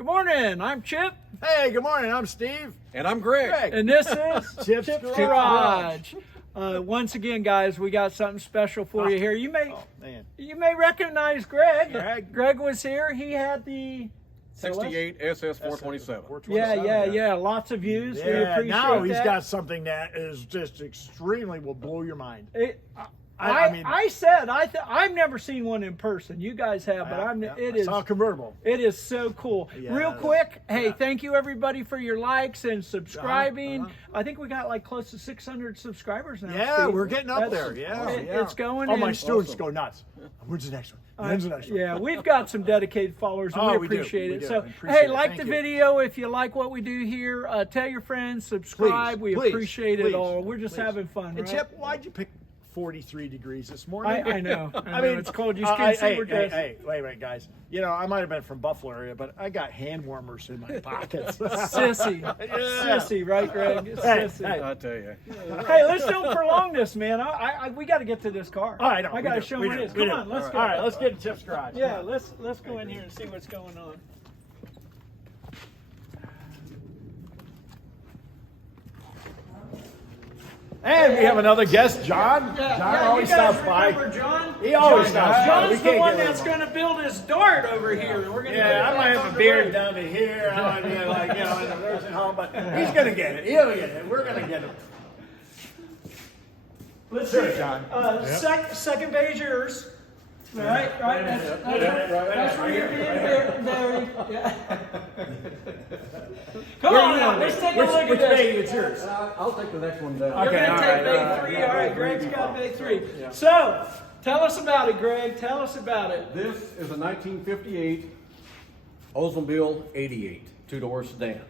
Good morning, I'm Chip. Hey, good morning, I'm Steve. And I'm Greg. And this is Chip's Garage. Once again, guys, we got something special for you here. You may recognize Greg. Greg was here. He had the 68 SS 427. Yeah. Lots of views. We appreciate now he's that. got something that is just extremely will blow your mind. I've never seen one in person. You guys have, but it's all convertible. It is so cool. Yeah, Real quick, hey, thank you everybody for your likes and subscribing. I think we got like close to 600 subscribers now. Yeah, Steve. we're getting up there. Yeah, It's going. Oh, my students go nuts. When's the next one? When's the next one? Yeah, we've got some dedicated followers, and we appreciate it. So, hey, like the video if you like what we do here. Tell your friends, subscribe. We appreciate it all. We're just having fun. And right? Chip, why'd you pick 43 degrees this morning? I know. I mean, it's cold. You can't see we're dressed. Hey, wait, guys. You know, I might have been from Buffalo area, but I got hand warmers in my pockets. Sissy. Sissy, right, Greg? Sissy. Hey. I tell you. Hey, let's don't prolong this, man. We got to get to this car. I got to show them what it is. Come on, let's go. All right, let's get to Chip's garage. Yeah, let's go in here and see what's going on. And we have another guest, John. John always stops by. Remember John? He always stops by. John's the one that's going to build his dart over here. We're gonna I might have a beard down to here. I might be like, in the nursing home, but he's going to get it. He'll get it. We're going to get it. Let's Sure, see. John. Second page yours. Right. That's where you're being buried. Yeah. Come on now, let's take a look at Which this. page is yours? I'll take the next one down. You're going to take bay 3. All right, Greg's got bay 3. So, tell us about it, Greg. Tell us about it. This is a 1958 Oldsmobile 88 two-door sedan.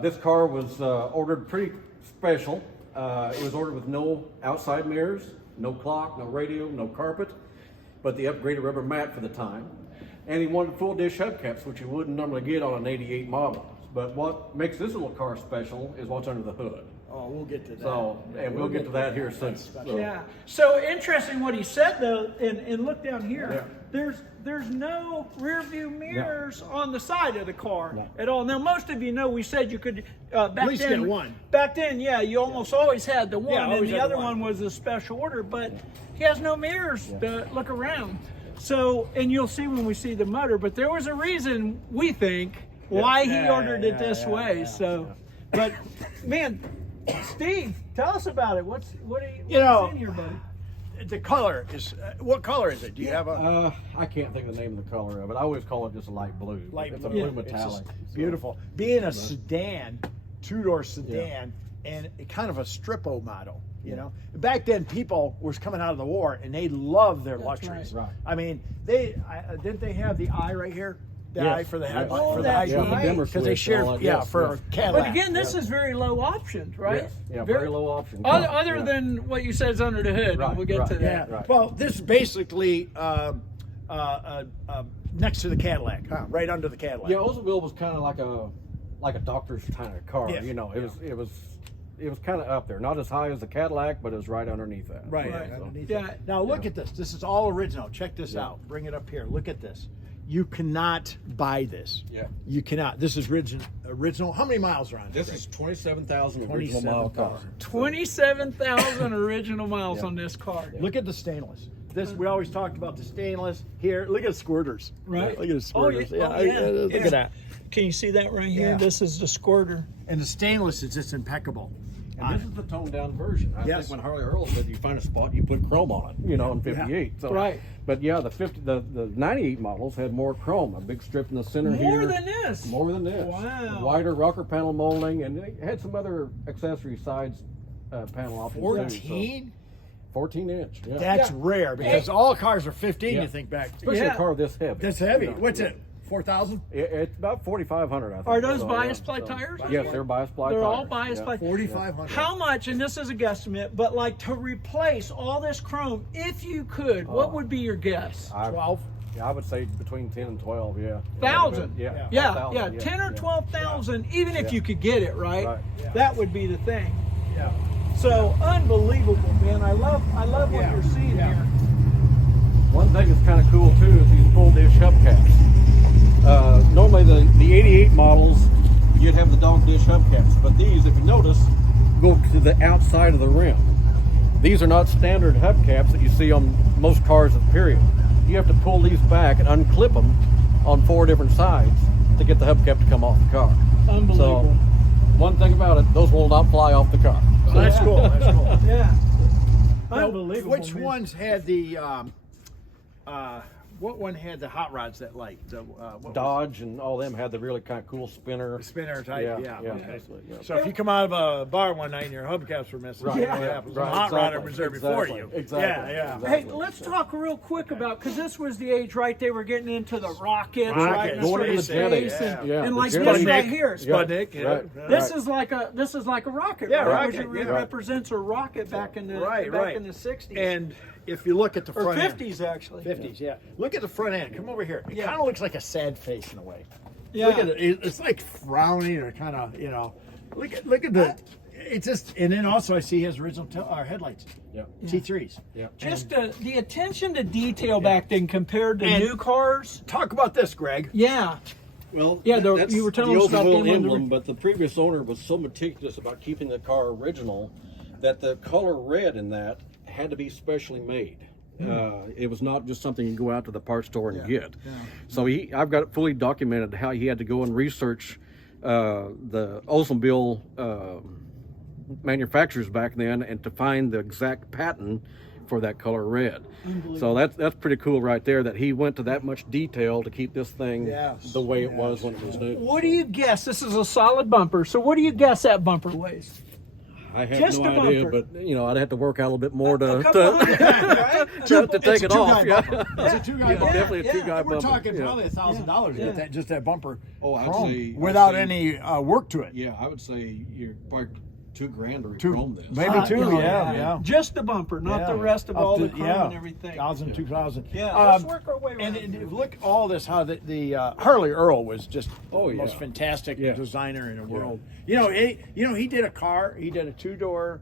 This car was ordered pretty special. It was ordered with no outside mirrors, no clock, no radio, no carpet, but the upgraded rubber mat for the time. And he wanted full dish hubcaps, which you wouldn't normally get on an 88 model. But what makes this little car special is what's under the hood. Oh, we'll get to that. So, and we'll get to that here soon. So, Yeah. So interesting what he said though, and look down here. There's no rear view mirrors on the side of the car at all. Now most of you know we said you could back at least then. get one. Back then, you almost always had the one, and always the had the other one. one was a special order. But he has no mirrors to look around. So, and you'll see when we see the motor. But there was a reason we think why he ordered it this way. So, but man. Steve, tell us about it. What's in here, buddy? The color is, what color is it? Do you have a? I can't think of the name of the color of it. I always call it just a light blue. It's a blue metallic. It's beautiful. Being a sedan, two-door sedan, and kind of a strippo model. You know, back then people was coming out of the war and they loved their luxuries. Right. I mean, didn't they have the eye right here? The eye for the headlight, Oh, for the that's high right. because they shared, for a Cadillac. But again, this is very low options, right? Yes. Yeah, very low option. Other than what you said is under the hood, and we'll get to that. Yeah. Right. Well, this is basically next to the Cadillac, right under the Cadillac. Yeah, Oldsmobile was kind of like a doctor's kind of car. Yes. You know, it was kind of up there, not as high as the Cadillac, but it was right underneath that. Right. Underneath that. Now look at this. This is all original. Check this out. Bring it up here. Look at this. You cannot buy this. Yeah. You cannot. This is original. How many miles are on This is 27,000 original mile car. 27,000 original miles on this car. Look at the stainless. This we always talked about the stainless. Here, look at the squirters. Right. Look at the squirters. Look at that. Can you see that right here? Yeah. This is the squirter. And the stainless is just impeccable. And this is the toned down version. I think when Harley Earl said you find a spot, you put chrome on it, you know, in 58. So, right. But yeah, the 98 models had more chrome, a big strip in the center here. More than this. More than this. Wow. Wider rocker panel molding, and it had some other accessory sides panel options. 14? 14 inch. Yeah. That's rare because all cars are 15. You think back. Especially a car this heavy. That's heavy. You know, What's it? 4,000? It's about 4,500, I think. Are those So, bias ply tires? Yes, they're bias ply They're tires. all bias ply. 4,500. How much, and this is a guesstimate, but like to replace all this chrome, if you could, what would be your guess? 12? Yeah, I would say between 10 and 12, yeah. Thousand. Yeah. 10 or 12,000, even if you could get it, right? That would be the thing. Yeah. So unbelievable, man. I love what you're seeing here. One thing that's kind of cool too is these full dish hubcaps. Normally the models, you'd have the dog dish hubcaps. But these, if you notice, go to the outside of the rim. These are not standard hubcaps that you see on most cars of the period. You have to pull these back and unclip them on 4 different sides to get the hubcap to come off the car. Unbelievable. So, one thing about it, those will not fly off the car. Well, that's cool. That's cool. Yeah. Now, Unbelievable. which man. ones had the what one had the hot rods that light? The what Dodge and all them had the really kind of cool spinner. spinner type? Yeah. Okay. absolutely, yeah. So if you come out of a bar one night and your hubcaps were missing, Right, what yeah, happens? right, The hot rodder exactly, was there before exactly, you. exactly, Yeah. exactly. Hey, let's talk real quick about, because this was the age, right? They were getting into the rockets, Rocket, right? And going the to the space, jet, and, yeah, and the like jet. this right Sputnik. here. Sputnik. Yeah. Right. This is like a rocket. Yeah, right? rocket, Which yeah. represents a rocket back in the Right. in the 60s And if you look at the or front end, 50s actually. 50s, yeah. Look at the front end. Come over here. It Yeah. kind of looks like a sad face in a way. Yeah. Look at it. It's like frowning or kind of, look at the. It's just, and then also I see his original headlights. Yeah. T3s. Yeah. Just the attention to detail back then compared to And- new cars. Talk about this, Greg. Yeah. Well, Yeah, that's you were telling the us about Oldsmobile them on the- emblem, but the previous owner was so meticulous about keeping the car original that the color red in that had to be specially made. It was not just something you go out to the parts store and get. So I've got it fully documented how he had to go and research the Oldsmobile manufacturers back then and to find the exact patent for that color red. So that's pretty cool right there that he went to that much detail to keep this thing the way it was when it was new. What do you guess? This is a solid bumper. So what do you guess that bumper weighs? I have Just no a idea, bumper. but I'd have to work out a little bit more to take it off. Yeah. It's a two-guy Yeah, bumper. definitely a two-guy We're bumper. talking Yeah. probably $1,000 to get just that bumper Oh, I'd chrome say- without I'd any work to it. Yeah, I would say you're probably $2,000 to Two- chrome this. maybe two, No, yeah. Just the bumper, not Yeah. the rest of Up all to- the chrome and everything. 1,000, 2,000. Yeah, let's work our way around. And look all this, how the Harley Earl was just Oh, the most yeah. fantastic Yeah. designer in the world. He did a car, he did a 2-door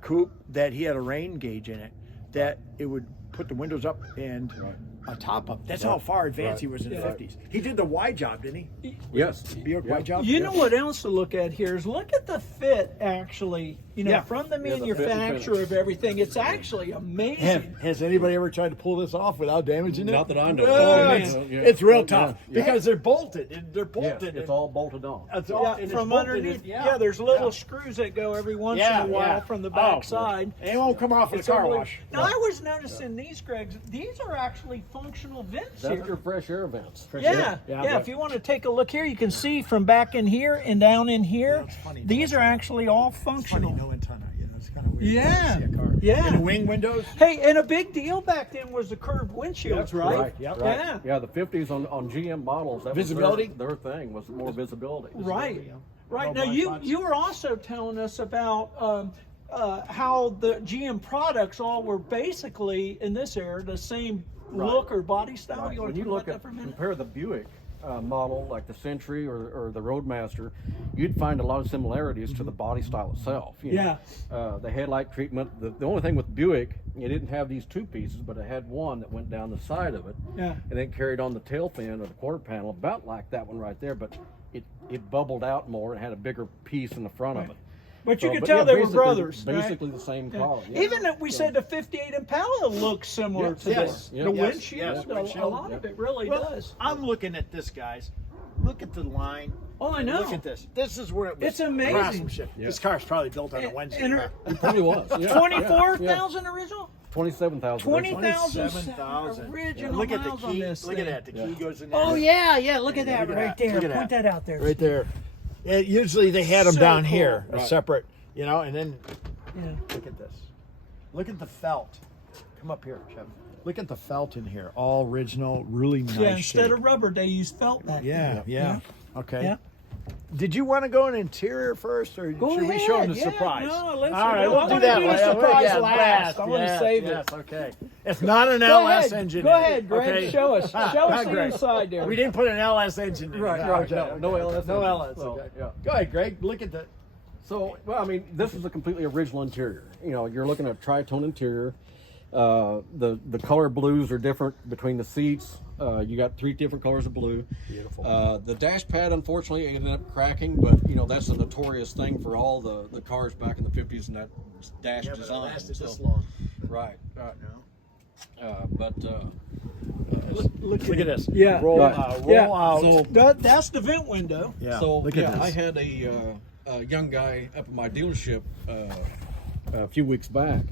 coupe that he had a rain gauge in it that it would put the windows up and a top up. That's how far advanced he was in the 50s. He did the wide job, didn't he? Yes. Buick Yeah. wide job? You know what else to look at here is look at the fit actually, Yeah. from the the fit and manufacturer finish. of everything. It's actually amazing. Has anybody ever tried to pull this off without damaging it? Not that I know. No, Oh, it's, man. Yeah. it's real Yeah. tough Yeah. because they're bolted. They're Yeah, bolted. it's all bolted on. It's all- and it's From bolted underneath. in- Yeah, there's little screws that go every once in a while from the back side. And it won't come off in a It's car unbelievable. wash. Now I was noticing these, Greg. These are actually functional vents That's here. your fresh air vents. Yeah. but- If you want to take a look here, you can see from back in here and down in here. it's funny. These are actually all It's funny, functional. no antenna. It's kind of weird. Yeah. To see a car. Yeah. And the wing windows. Hey, and a big deal back then was the curved windshields, right? Right. Yep. Right. Yeah. Yeah, the 50s on GM models, that Visibility? was their thing was more visibility. Right. Right. No Now blind you spots. you were also telling us about how the GM products all were basically in this era the same look or body style. You want When to you talk look about that at for a minute? compare the Buick model like the Century or the Roadmaster, you'd find a lot of similarities to the body style itself. The headlight treatment. The only thing with Buick, it didn't have these two pieces, but it had one that went down the side of it, Yeah. and then carried on the tail fin or the quarter panel, about like that one right there, but it bubbled out more and had a bigger piece in the front of it. But you So, could but tell yeah, they were basically- brothers. right? Basically the same car. Yeah. Even if we said the 58 Impala looks similar to Yes. this. Yeah. The Yes. windshield, Yes. a Windshield. lot of it really Well, does. I'm looking at this, guys. Look at the line. Oh, I know. Look at this. This is where it was. It's amazing. craftsmanship. This car's probably built on a Wednesday. And It probably was. Yeah. 24,000 original? 27,000. 20,000 27,000. original Look at the miles on key. this Look at thing. that. The key goes in there. Oh yeah, look at that Look at right that. there. Look at Point that. that out there. Right there. Yeah, usually they had them So down cool. here, a Right. separate, and then Yeah. look at this. Look at the felt. Come up here, Chef. Look at the felt in here. All original, really nice Yeah, instead shape. of rubber, they use felt back then. Yeah. Okay. Yeah. Did you want to go in interior first, or Go should we show them the ahead, yeah, surprise? no, let's- All right, I we'll wanna do that. do the later. surprise Yeah, last. I wanna save it. Yes, okay. It's not an Go LS ahead. engine. Go in it, ahead, Greg. okay? Show us. Show us the Greg. inside there. We didn't put an LS engine in it. Right. Okay. No LS. No LS. So, Okay. yeah. Go ahead, Greg. Look at the. So, well, I mean, this is a completely original interior. You're looking at a tri-tone interior. The color blues are different between the seats. You got 3 different colors of blue. Beautiful. The dash pad, unfortunately, ended up cracking, but you know that's a notorious thing for all the cars back in the 50s and that dash Yeah, but it design. lasted So- this long. Right. Look Look at this. Yeah. Roll Right. out. Roll Yeah. out. So That's the vent window. yeah. So look yeah, at this. I had a young guy up at my dealership a few weeks back,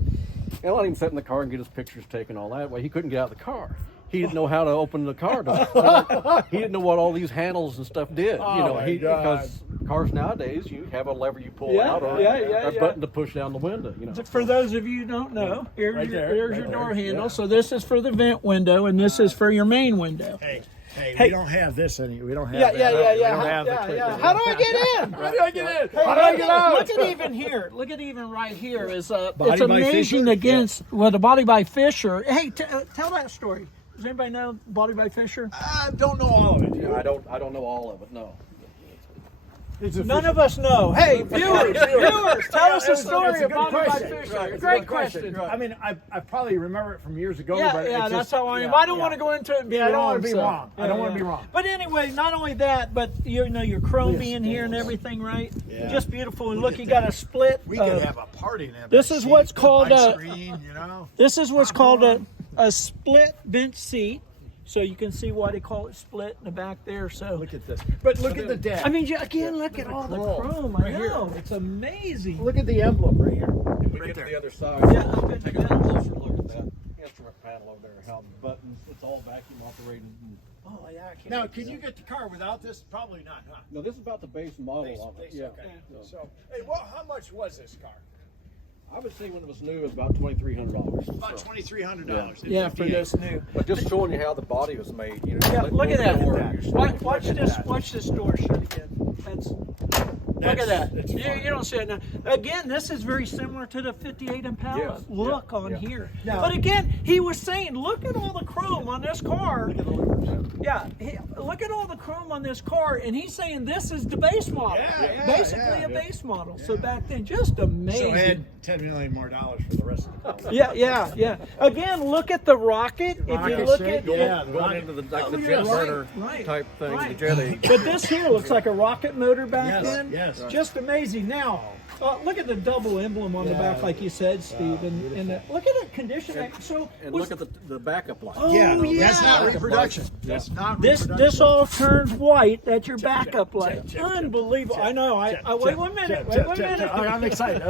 and I let him sit in the car and get his pictures taken all that way. He couldn't get out of the car. He didn't know how to open the car door. He didn't know what all these handles and stuff did. Oh, you know, my God. because cars nowadays you have a lever you pull Yeah, out or yeah, a yeah. button to push down the window. You know. For those of you who don't know, here's Right there, here's right your there. door handle. Yeah. So this is for the vent window, and this is for your main window. Hey, Hey. we don't have this any. We don't have. Yeah, that. yeah, yeah, We yeah. don't have the Yeah, clip yeah. in How it. do I get in? How do I get in? Hey, How do I get out? look at even here. Look at even right here. Is Body it's by amazing Fisher? against the Body by Fisher. Hey, tell that story. Does anybody know Body by Fisher? I don't know all of it. Yeah, I don't know all of it. No. It's a None of us know. Hey, viewers, tell us the It's a story good of Body by question. Fisher. Right, it's a Great good question. I mean, I probably remember it from years ago. Yeah, but yeah, it's that's just, how I am. yeah, I don't yeah. want to go into it and be Yeah, I don't wrong. wanna be so- wrong. I don't wanna be wrong. But anyway, not only that, but you know your chrome Yes, being here and yes. everything, right? Yeah. Just beautiful. And Look look, at you got a split. We could have a party in there. this is what's called a- screen, you know. This is what's called a split bench seat. So you can see why they call it split in the back there. So Look at this. But look at the deck. I mean, again, look at all the chrome. I Right here. know it's amazing. look at the emblem right here. If we Right get there. to the other side, Yeah, up in take the a back. closer look at that instrument panel over there. How the buttons, it's all vacuum operated. Oh yeah, I can't. Now, can you get the car without this? Probably not, huh? No, this is about the base model of it. Yeah. Okay. So, hey, well, how much was this car? I would say when it was new, it was about $2,300. About $2,300. Yeah, for this new. But just showing you how the body was made. You know, Yeah, let look go at of that. the door, Look at you're that. Watch this. Watch this door shut again. That's. Look at that. That's You fine. don't see it now. Again, this is very similar to the 58 Impala Yes, look yeah, on yeah. here. Now- But again, he was saying, look at all the chrome on this car. Yeah, look at all the chrome on this car, and he's saying this is the base model. Yeah, Basically yeah, a base model. So back then, just amazing. So add $10 million more for the rest of the car. Yeah. Again, look at the rocket. If you Rocket look shape, at yeah. Going into the like the yeah, jet right, burner right, type thing, right. the jet age. But this here looks like a rocket motor back Yes, then. yes. Right. Just amazing. Now, look at the double emblem on the back, like you said, Steve. And look at the condition. So And was- look at the backup light. Oh, Yeah, yeah. that's not reproduction. That's not this reproduction. all turns white. That's your Check, backup check, light. check, Unbelievable. check, I know. check, Wait 1 minute. check, Wait check, 1 check, minute. check. I'm excited.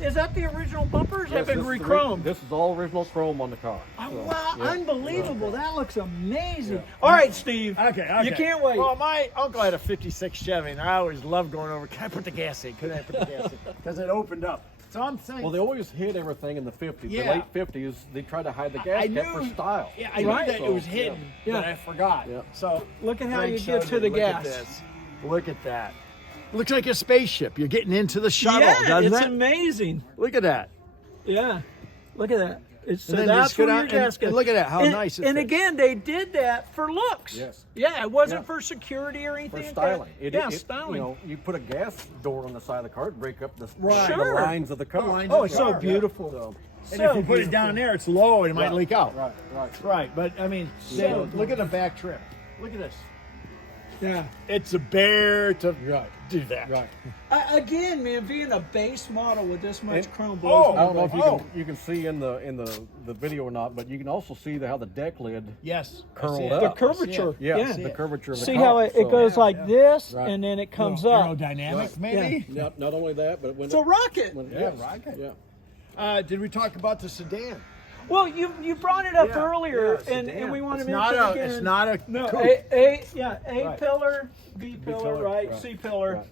Is that the original bumpers? They've been This is the re-chromed. This is all original chrome on the car. Oh, So, wow, yeah. unbelievable. That looks amazing. All right, Steve. Okay. You can't wait. Well, my uncle had a 56 Chevy, and I always loved going over. Can I put the gas in? Couldn't I put the gas in? Because it opened up. So I'm saying. Well, they always hid everything in the 50s. Yeah. The late 50s, they tried to hide the gas cap for style. Yeah, I Right. knew that it was hidden, Yeah. but I forgot. Yeah. So Look at how Frank you showed get to me. the Look at gas. this. Look at that. Looks like a spaceship. You're getting into the shuttle, Yeah, doesn't it's it? amazing. Look at that. Yeah, look at that. It's so And then that's just go where down your gas and goes. look at that, how And- nice it And fits. again, they did that for looks. Yes. Yeah, it wasn't Yeah. for security or anything. For like styling. that. Styling. You know, you put a gas door on the side of the car to break up the, Sure. the lines of the car. lines Oh, of it's the so car, beautiful. So, And if you put it down there, it's low and it might Right. leak out. right. Right, but I mean, So look at the back trim. Look at this. Yeah. It's a bear to Right. do that. Right. Again, man, being a base model with this much And- chrome Oh, blows I don't know if you Oh. can see in the video or not, but you can also see how the deck lid Yes. I curled see it. up. the I curvature. Yeah, Yeah. the curvature of the See car. how it So- goes like this, Right. and then it comes Well, up. aerodynamic, maybe. Not only that, but when It's a rocket. yeah, rocket. Yeah. Did we talk about the sedan? Well, you brought it up Yeah, earlier, yeah, and sedan. we want to It's mention not a- again. it's not a no coupe. A Right. pillar, B pillar, pillar, right? right. C pillar, Right.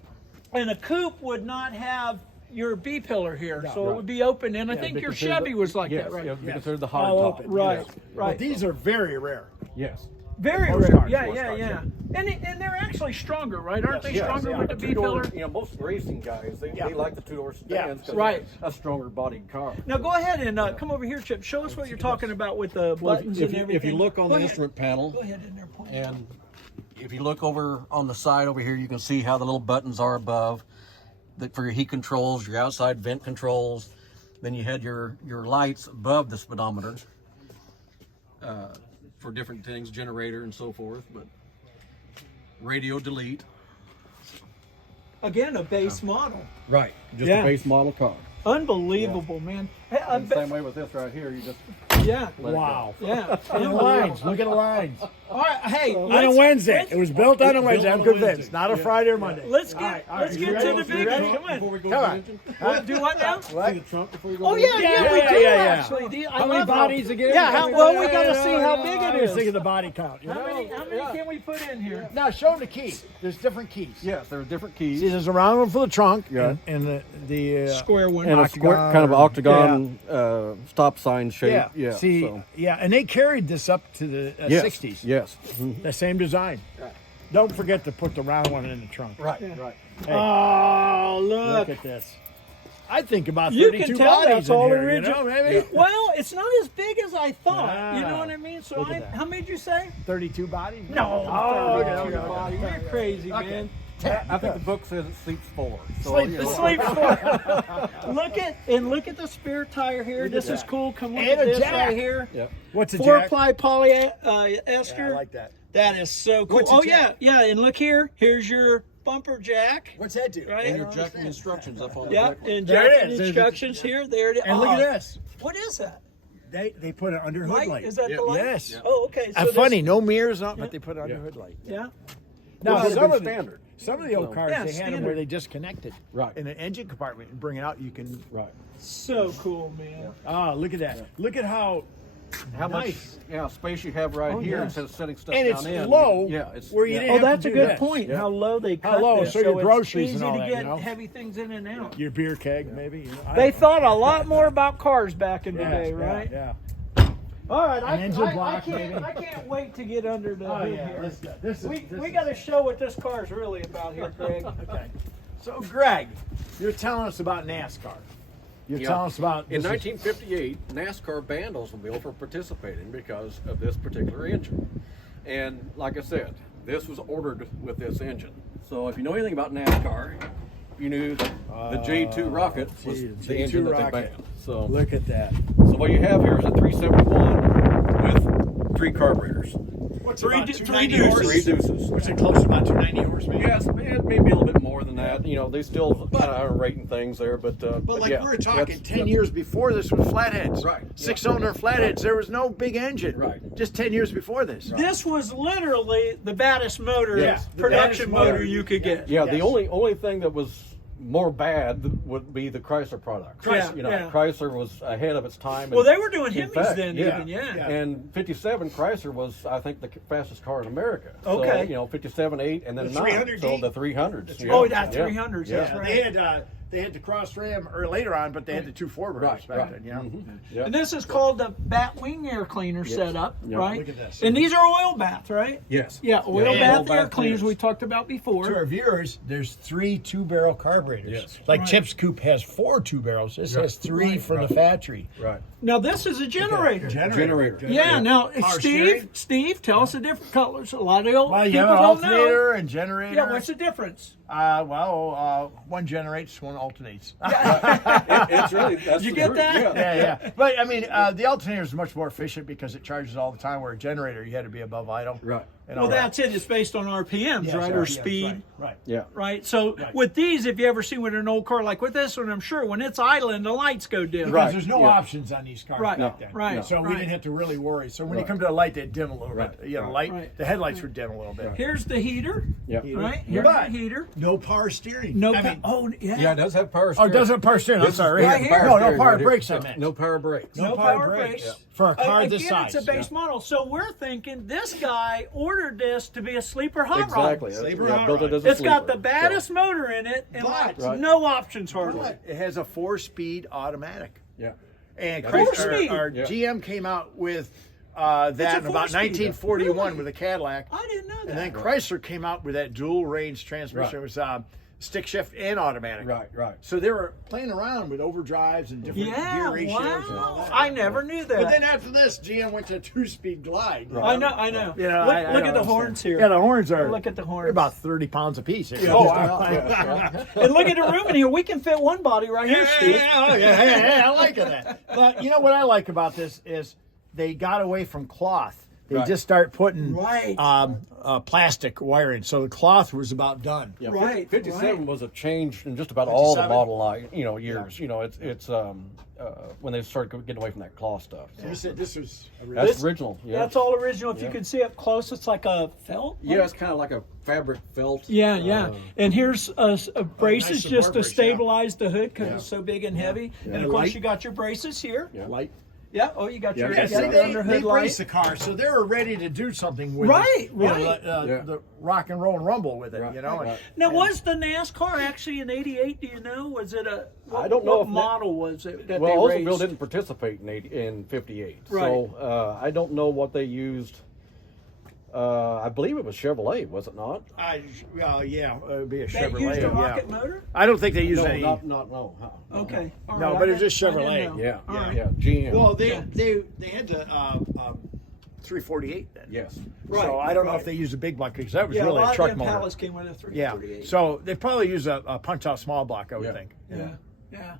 and a coupe would not have your B pillar here, so it right. would be open. And I think Be your considered Chevy the- was like yes, that, right? It would be Yes. considered the hard All top. open. Right, Yes. right. But these are very rare. Yes. Very Most rare. cars, Yeah, most yeah, cars, yeah. And they're actually stronger, right? Aren't they Yes, stronger yeah, with the the B Two-door, pillar? you know, most racing guys, they like the two-door sedans because Right. it's a stronger bodied car. Now go ahead and come over here, Chip. Show us what you're talking about with the Well, buttons if and you, everything. if you look on Go the ahead. instrument panel, Go ahead in there, point. and if you look over on the side over here, you can see how the little buttons are above for your heat controls, your outside vent controls. Then you had your lights above the speedometer. for different things, generator and so forth, but radio delete. Again, a base model. Right. Just Yeah. a base model car. Unbelievable, man. Hey, And same way with this right here, you just yeah. let it go. Wow. Yeah. And the lines. Look at the lines. All right. Hey, On a Wednesday. It was built on a Wednesday. I'm on a convinced. Wednesday. Not a Friday or Monday. Let's All get right, all let's right. get You to ready? the You big ready? one. Come Before on. we go Come to the on. engine. What, do what now? What? See the trunk before we go Oh to yeah, the yeah, engine? we Yeah, do yeah, yeah. actually. Do you- I How many love bodies again? Yeah, How many well, bodies? we got to see how big I it was is. thinking the body count. You How know? many can we put in here? Now show them the key. There's different keys. Yes, there are different keys. See, there's a round one for the trunk. Yeah. And the Square one. And a square, kind of an octagon stop sign shape. Yeah. Yeah. See, so. yeah, and they carried this up to the Yes, 60s. Yes. The same design. Don't forget to put the round one in the trunk. Right. Right. Hey, Oh, look look. at this. I think about You 32 can tell bodies that's in all here, original. you know, maybe? Well, it's not as big as I thought. You know Ah, what I mean? So look at that. how many did you say? 32 bodies? No, Oh, okay, 32 okay, body. okay. You're crazy, Okay. man. I think the book says it sleeps 4. So, Sleep- you The know, sleep four. Look at the spare tire here. This is that. cool. Come look And at a this jack. right here. Yep. What's a jack? 4-ply polyester. Yeah, I like that. That is so cool. What's a Oh jack? yeah. And look here. Here's your bumper jack. What's that do? Right. And your jacking instructions up on the Yeah, back. and There it jack is. There's instructions here. There it is. And look at this. What is that? They put an under hood Light? light. Is that the light? Yes. Oh, okay. So this- Funny, no mirrors on, but they put an under hood light. Yeah. Now, Well, some of, standard. some of the old cars, Yeah, they had them standard. where they disconnected Right. in an engine compartment and bring it out. You can. Right. So cool, man. Ah, look at that. Look at how How Nice. much space you have right here yeah. instead of setting stuff And down it's in. low Yeah, it's where you yeah. didn't Oh, have to that's a do good this. point. Yeah. How low they cut low, this, so your it's groceries and easy all to that, get you know? heavy things in and out. Your beer keg, maybe. You know, I They don't know. thought a lot more about cars back in the Yeah, day, yeah, right? Yeah. All right, An engine block, can't, maybe. I can't wait to get under the Oh hood yeah. here. This is. We got to show what this car is really about here, Craig. Okay. So, Greg, you're telling us about NASCAR. You're Yeah. telling us about In this is- 1958, NASCAR banned Oldsmobile from participating because of this particular engine. And like I said, this was ordered with this engine. So if you know anything about NASCAR, you knew that the J2 rocket was gee, the engine that they rocket. banned. So, Look at that. so what you have here is a 371 with 3 carburetors, What's Three about du- 290 three horses? 3 Deuces. What's it close to about 290 horse, maybe? Yes, it may be a little bit more than that. You know, they still kind of are rating things there, but But yeah, we're talking that's- 10 years before this was flatheads. Right. 6-cylinder flatheads. There was no big engine. Right. Just 10 years before this. This was literally the baddest motor, Yeah, the production baddest motor motor. you could get. Yeah, Yes. the only thing that was more bad would be the Chrysler products. Chrysler, You know, yeah. Chrysler was ahead of its time. Well, and they were doing in Hemis fact, then, yeah. even, yeah. And 57 Chrysler was, I think, the fastest car in America. Okay. So, you know, 57, 8, and then The 9. 300 So D? the 300s. Yeah. Oh, that yeah. 300s, Yeah. that's right. They had the Cross Ram or later on, but they had the 2 4 Right, back right. then, you know? Yeah. And this is called the bat wing air cleaner setup, Yeah. right? Look at this. And these are oil baths, right? Yes. Yeah, oil Yeah. bath Oil air bath cleaners cleaners. we talked about before. To our viewers, there's 3 2-barrel carburetors. Yes. Like Right. Chip's Coupe has 4 2-barrels. This Right. has 3 Right. from the factory. Right. Now this is a generator. Generator. Yeah, now Power steering? Steve, tell us the different colors. A lot of old Well, you people have an don't know. alternator and generator. Yeah, what's the difference? One generates, one alternates. It's really, that's You the get truth. that? Yeah. yeah. But I mean, the alternator is much more efficient because it charges all the time. Where a generator, you had to be above idle. Right. And Well, all that. that's it. It's based on RPMs, Yes, right, or RPMs, speed. Right. Yeah. Right. So Right. with these, if you ever see with an old car like with this one, I'm sure when it's idling, the lights go dim. Because Right. there's no Yeah. options on these cars Right, back then. right, So we right. didn't have to really worry. So when you Right. come to a light, they dim a little Right, bit. You know, right. light. Right. The headlights would dim a little bit. Here's the heater. Yeah. Right. Here's But- the heater. No power steering. No. I mean, Oh, yeah. Yeah, it does have power oh, steering. it doesn't have power steering. I'm This is sorry. right here. No, no steering power right here. brakes. I meant. No power brakes. No power brakes. For a car Again, this size. it's a base model. So we're thinking this guy ordered this to be a sleeper hot Exactly. rod. Sleeper Yeah, hot built rod. it as a It's got sleeper. the baddest motor in it, and But- like Right. no options hardly. But it has a 4-speed automatic. Yeah. And That is Chrysler, speed. our Yeah. GM came out with that in about 4-speed. 1941 Really? with a Cadillac. I didn't know that. And then Chrysler came out with that dual range transmission. Right. It was stick shift and automatic. Right, right. So they were playing around with overdrives and different Yeah, gear ratios and all wow. that. I never knew that. But then after this, GM went to a 2-speed glide. I know. You know, look I look don't at the understand. horns here. Yeah, the horns are. Look at the horns. They're about 30 pounds apiece. Oh, wow. And look at the room in here. We can fit one body right here, Steve. Hey, I like that. But you know what I like about this is they got away from cloth. They Right. just start putting Right. plastic wiring, so the cloth was about done. Yeah, Right, 57 right. was a change in just about all the 57? model line, years. You know, it's when they started getting away from that cloth stuff. So. This was That's original. Yeah. That's all original. If you Yeah. can see up close, it's like a felt. Yeah, it's kind of like a fabric felt. Yeah, yeah. And here's a braces nice just support to brace, stabilize the hood because Yeah. it's so big and heavy. Yeah. And of course, you got your braces here. Yeah. light. Yeah. Oh, you got Yeah, your yeah, you See, got your they underhood light. braced the car, so they were ready to do something with Right, it. You know, right. Yeah. the rock and roll and rumble with it, Right, you know. right. Now, was the NASCAR actually an '88? Do you know? Was it a? I don't know What if model was it that Well, they Oldsmobile raced? didn't participate in 58, Right. so I don't know what they used. I believe it was Chevrolet, was it not? Yeah, it would be a They Chevrolet. used a yeah. rocket motor. I don't think they used No, any. no. Okay. All No, right, but I it's just didn't- I Chevrolet. didn't know. Yeah, All yeah, right. yeah. GM. Well, Yeah. they had the 348 then. yes. Right, So I don't know right. if they used a big block because that was Yeah, really a lot a truck of them motor. pallets came with a Yeah. 348. So they probably use a punch out small block, I would Yeah. think. Yeah, yeah.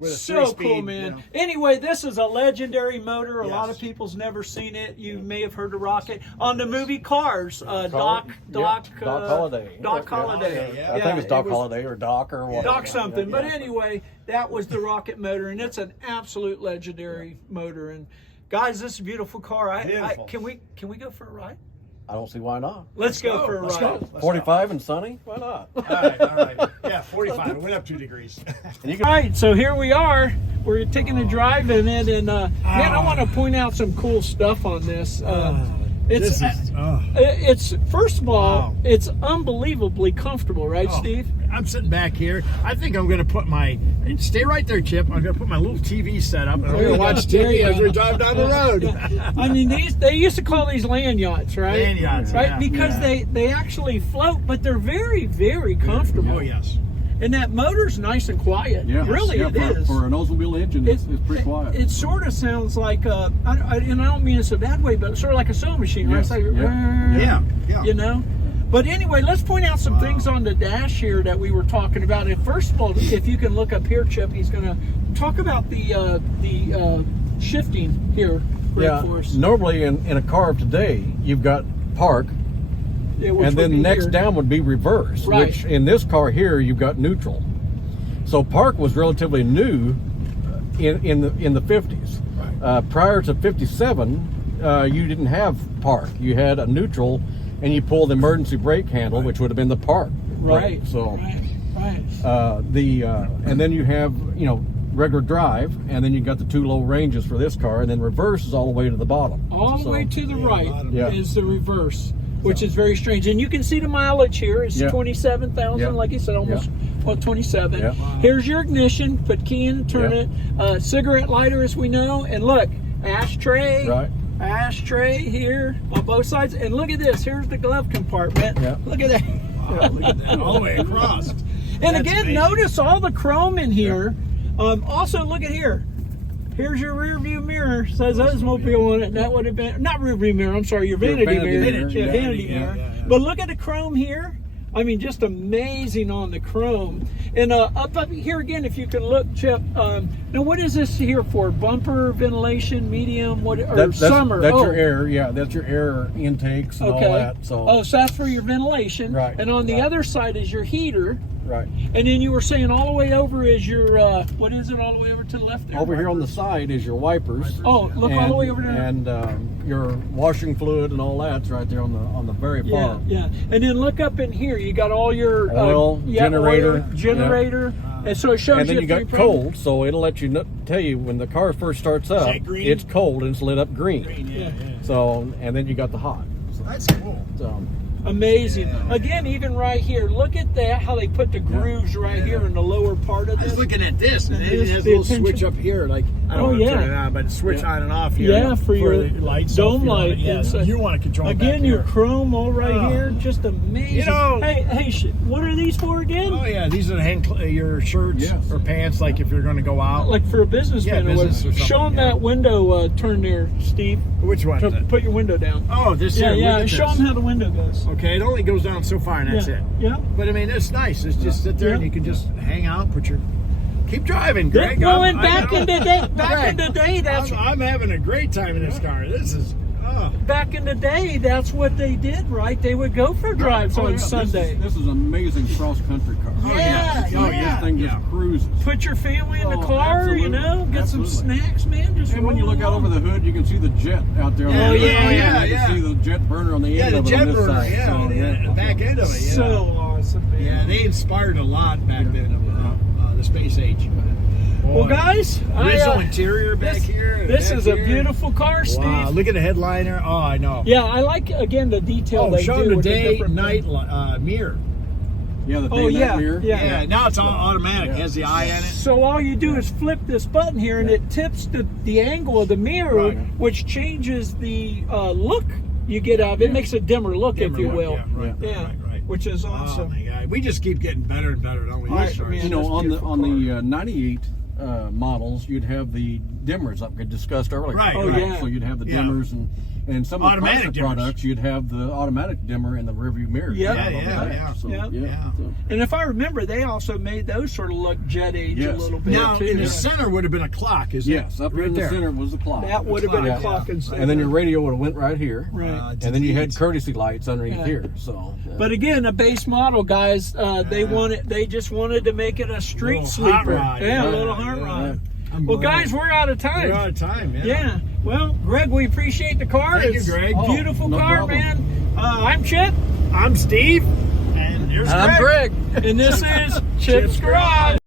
With a So 3-speed, cool, man. you know. Anyway, this is a legendary motor. A lot Yes. of people's never seen it. You may have heard of Rocket on the movie Cars. Doc Doc Holliday. Doc Holliday. Yeah. I think it's Doc it was Holliday or Doc or whatever. Doc something. Yeah, But anyway, that was the Rocket motor, and it's an absolute legendary motor. And guys, this is a beautiful car. Beautiful. Can we go for a ride? I don't see why not. Let's go for a Let's ride. go. 45 and sunny? Why not? All right. Yeah, 45. It went up 2 degrees. And you All can, right, so here we are. We're taking a drive in it, and man, I want to point out some cool stuff on this. It's first of all, Wow. it's unbelievably comfortable, right, Oh, Steve? I'm sitting back here. I think I'm going to put stay right there, Chip. I'm going to put my little TV set up and I'm There going you to watch go. There TV you as go. we drive down the road. I mean, they used to call these land yachts, right? Land yachts, right? yeah. Because they actually float, but they're very, very comfortable. Oh, yes. And that motor's nice and quiet. yeah, Really, yeah, it is. for an Oldsmobile engine, it's pretty quiet. It sort of sounds like and I don't mean it's a bad way, but sort of like a sewing machine, right? Yes, It's like, Yeah. you know. But anyway, let's point out some things on the dash here that we were talking about. And first of all, if you can look up here, Chip, he's going to talk about the shifting here for us. Normally in a car of today, you've got park, Yeah, which and would then be next here. down would be reverse, Right. which in this car here, you've got neutral. So park was relatively new in the 50s. Prior to 57, you didn't have park. You had a neutral, and you pull the emergency brake handle, which would have been the park. Right. brake. So Right. and then you have regular drive, and then you got the 2 low ranges for this car, and then reverse is all the way to the bottom. All the So- way to the right Yeah. is the reverse, which is very strange. And you can see the mileage here. It's Yeah. 27,000, Yeah. like you said, almost 27. Yeah. Here's your ignition. Put key in, turn Yeah. it. Cigarette lighter, as we know. And look, ashtray. Right. Ashtray here on both sides. And look at this. Here's the glove compartment. Yeah. Look at that. Wow, look at that. All the way across. And That's again, amazing. notice all the chrome in here. Also, look at here. Here's your rear view mirror. Says Oldsmobile on it. That would have been not rear view mirror. I'm sorry, your vanity vanity mirror. mirror, Yeah, yeah. vanity Yeah, mirror. yeah, yeah. But look at the chrome here. I mean, just amazing on the chrome. And up here again, if you can look, Chip. Now, what is this here for? Bumper ventilation, medium, what? Or summer? That's Oh. your air. Yeah, that's your air intakes and all that. So so that's for your ventilation. Right, And on the right. other side is your heater. right. And then you were saying all the way over is your, what is it all the way over to the left there? Over here on the side is your wipers. Oh, look all the way over there. And your washing fluid and all that's right there on the very Yeah, far. yeah. And then look up in here. You got all your Oil, generator, oil, generator. And so it shows And then you got 3 cold, so it'll let you tell you when the car first starts up, that green? it's cold and it's lit up green. Yeah. So, and then you got the hot. That's cool. So, Amazing. Again, even right here, look at that, how they put the grooves right here in the lower part of I was this. looking at this, and it This, has a the little attention- switch up here, like I don't Oh, want to yeah. turn it on, but switch Yeah. on and off here. Yeah, for your the lights, dome so if you want light. it- Yeah, It's a- you want to control it Again, back your here. chrome all right Oh. here, just amazing. You know- hey, what are these for again? Oh yeah, these are your shirts Yes. or pants, like if you're going to go out. Like for a businessman. Yeah, or what? business or something, Show them yeah. that window turn there, Steve. Which one? Is it? Put your window down. Oh, this Yeah, here. yeah. Look at Show this. them how the window goes. Okay, it only goes down so far, and that's yeah. it. Yeah. But I mean, it's nice. It's just sit there and Yeah. you can just hang out, keep driving, Yeah, Greg. well, I'm- and back I- in the day, that's I'm having a great time in this car. This is, back in the day, that's what they did, right? They would go for drives on Sunday. This is an amazing cross-country car. Yeah, Oh, yeah. This thing just cruises. Put your family in the car, absolutely. you know, get some Absolutely. snacks, man. Just And when you roll look out over along. the hood, you can see the jet out there. Yeah, on the yeah, side, yeah, and you yeah. can see the jet burner on the Yeah, end the of it jet on this burner, side. yeah, So, the back end of it, yeah. So awesome, man. Yeah, they inspired a lot back then of the space age. Well, guys, Original interior back here. This back is a here. beautiful car, Steve. Wow, look at the headliner. Oh, I know. Yeah, I like again the detail Oh, they show do the with the day, different night mirror. Yeah, the Oh, day and yeah, night mirror. yeah. Yeah, now it's all automatic. Yeah. It has the eye in it. So all you do is flip this button here, and it tips the angle of the mirror, Right. which changes the look you get out of it. It makes a dimmer look, if you will. Yeah, right, Yeah, right. which is Oh awesome. my God, we just keep getting better and better, don't we? Right, Sorry. man. You know, That's on the beautiful 98 models, you'd have the dimmers like we discussed earlier. Right, Oh, right. yeah. So you'd have the Yeah. dimmers and some of the Automatic classic dimmers. products, you'd have the automatic dimmer in the rearview mirror. Yeah. Yeah, On the yeah, back. yeah. So, Yeah. yeah. Yeah. So- And if I remember, they also made those sort of look jet age a Yes. little bit Now, too. in the center would have been a clock, is Yes, up right in the there. center was the clock. That would have been a Yeah. clock instead. And then your radio would have went right here. Right. And then you had courtesy lights underneath Yeah. here. So But again, a base model, guys. They just wanted to make it a street Little hot sleeper. rod, Yeah, a yeah. little hot Yeah. rod. I'm Well, glad. guys, we're out of time. We're out of time, man. Yeah. Well, Greg, we appreciate the car. Thank you, It's Greg. a beautiful no car, problem. man. I'm Chip, I'm Steve, and here's and Greg. and this is Chip's Garage.